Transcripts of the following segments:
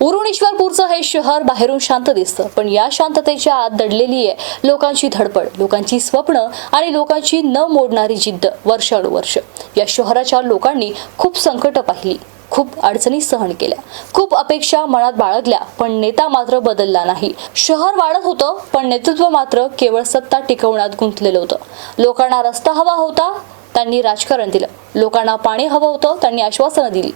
उरुण ईश्वरपूरचं हे शहर बाहेरून शांत दिसतं पण या शांततेच्या आत दडलेली आहे लोकांची धडपड लोकांची स्वप्न आणि लोकांची न मोडणारी जिद्द वर्षानुवर्ष. या शहराच्या लोकांनी खूप संकट पाहिली खूप अडचणी सहन केल्या खूप अपेक्षा मनात बाळगल्या पण नेता मात्र बदलला नाही. शहर वाढत होतं पण नेतृत्व मात्र केवळ सत्ता टिकवण्यात गुंतलेलं होतं. लोकांना रस्ता हवा होता त्यांनी राजकारण दिलं. लोकांना पाणी हवं होतं त्यांनी आश्वासनं दिली.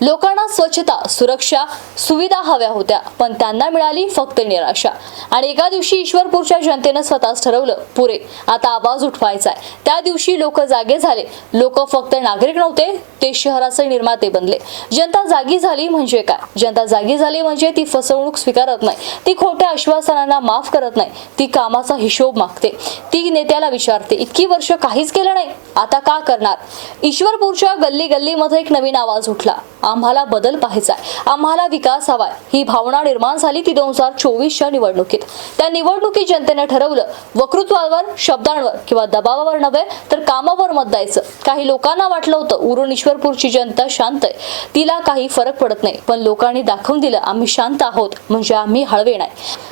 लोकांना स्वच्छता सुरक्षा सुविधा हव्या होत्या पण त्यांना मिळाली फक्त निराशा. आणि एका दिवशी ईश्वरपूरच्या जनतेनं स्वतःच ठरवलं पुरे आता आवाज उठवायचा आहे. त्या दिवशी लोक जागे झाले. लोक फक्त नागरिक नव्हते ते शहराचे निर्माते बनले. जनता जागी झाली म्हणजे काय? जनता जागी झाली म्हणजे ती फसवणूक स्वीकारत नाही. ती खोट्या आश्वासनांना माफ करत नाही. ती कामाचा हिशोब मागते. ती नेत्याला विचारते इतकी वर्ष काहीच केलं नाही? आता का करणार? ईश्वरपूरच्या गल्ली गल्लीमध्ये एक नवीन आवाज उठला. आम्हाला बदल पाहायचा आहे. आम्हाला विकास हवाय. ही भावना निर्माण झाली ती दोन हजार चोवीसच्या निवडणुकीत. त्या निवडणुकीत जनतेने ठरवलं वक्तृत्वावर शब्दांवर किंवा दबावावर नव्हे तर कामावर मत द्यायचं. काही लोकांना वाटलं होतं उरुण ईश्वरपूरची जनता शांत आहे. तिला काही फरक पडत नाही पण लोकांनी दाखवून दिलं आम्ही शांत आहोत म्हणजे आम्ही हळवे नाही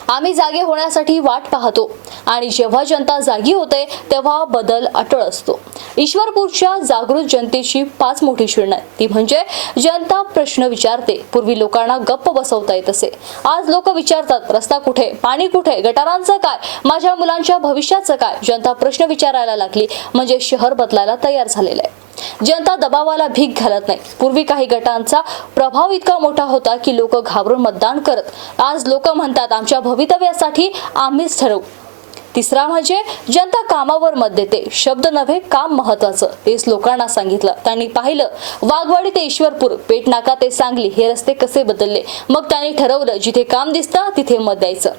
आम्ही जागे होण्यासाठी वाट पाहतो आणि जेव्हा जनता जागी होते तेव्हा बदल अटळ असतो. ईश्वरपूरच्या जागृत जनतेची पाच मोठी शिरण आहे ती म्हणजे जन जनता प्रश्न विचारते. पूर्वी लोकांना गप्प बसवता येत असे. आज लोक विचारतात रस्ता कुठे? पाणी कुठे? गटारांचं काय? माझ्या मुलांच्या भविष्याचं काय? जनता प्रश्न विचारायला लागली म्हणजे शहर बदलायला तयार झालेलं आहे. जनता दबावाला भीक घालत नाही. पूर्वी काही गटांचा प्रभाव इतका मोठा होता की लोक घाबरून मतदान करत. आज लोक म्हणतात आमच्या भवितव्यासाठी आम्हीच ठरवू. तिसरा म्हणजे जनता कामावर मत देते. शब्द नव्हे काम महत्वाचं तेच लोकांना सांगितलं. त्यांनी पाहिलं वाघवाडी ते ईश्वरपूर पेटनाका ते सांगली हे रस्ते कसे बदलले? मग त्यांनी ठरवलं जिथे काम दिसतं तिथे मत द्यायचं.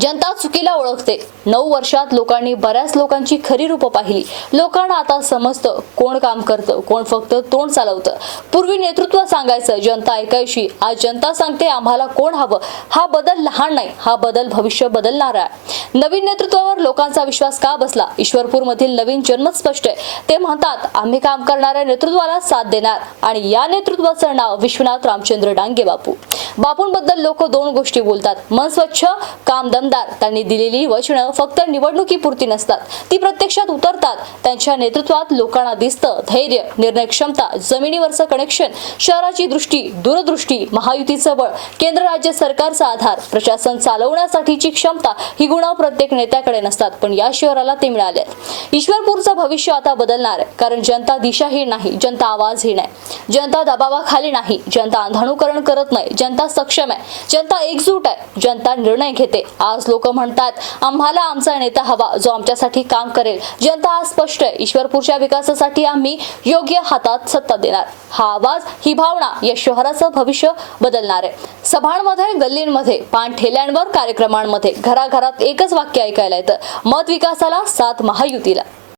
जनता चुकीला ओळखते. नऊ वर्षात लोकांनी बऱ्याच लोकांची खरी रूपं पाहिली. लोकांना आता समजतं कोण काम करतं कोण फक्त तोंड चालवतं. पूर्वी नेतृत्व सांगायचं जनता ऐकायची. आज जनता सांगते आम्हाला कोण हवं. हा बदल लहान नाही हा बदल भविष्य बदलणार आहे. नवीन नेतृत्वावर लोकांचा विश्वास का बसला? ईश्वरपूर मधील नवीन जन्मच स्पष्ट आहे. ते म्हणतात आम्ही काम करणाऱ्या नेतृत्वाला साथ देणार आणि या नेतृत्वाचं नाव विश्वनाथ रामचंद्र डांगे बापू. बापूंबद्दल लोक दोन गोष्टी बोलतात. मन स्वच्छ काम आमदार त्यांनी दिलेली वचनं फक्त निवडणुकीपुरती नसतात. ती प्रत्यक्षात उतरतात. त्यांच्या नेतृत्वात लोकांना दिसतं धैर्य निर्णय क्षमता जमिनीवरचं कनेक्शन शहराची दृष्टी दूरदृष्टी महायुतीचं बळ केंद्र राज्य सरकारचा आधार प्रशासन चालवण्यासाठीची क्षमता ही गुण प्रत्येक नेत्याकडे नसतात. पण या शहराला ते मिळाले ईश्वरपूरचं भविष्य आता बदलणार आहे. कारण जनता दिशाहीन नाही. जनता आवाजहीन आहे. जनता दबावाखाली नाही. जनता अंधानुकरण करत नाही. जनता सक्षम आहे. जनता एकजूट आहे. जनता निर्णय घेते. आज लोक म्हणतात आम्हाला आमचा नेता हवा जो आमच्यासाठी काम करेल. जनता आज स्पष्ट आहे ईश्वरपूरच्या विकासासाठी आम्ही योग्य हातात सत्ता देणार. हा आवाज ही भावना या शहराचं भविष्य बदलणार आहे. सभांमध्ये गल्लींमध्ये पान ठेल्यांवर कार्यक्रमांमध्ये घराघरात एकच वाक्य ऐकायला येतं मत विकासाला सात महायुतीला.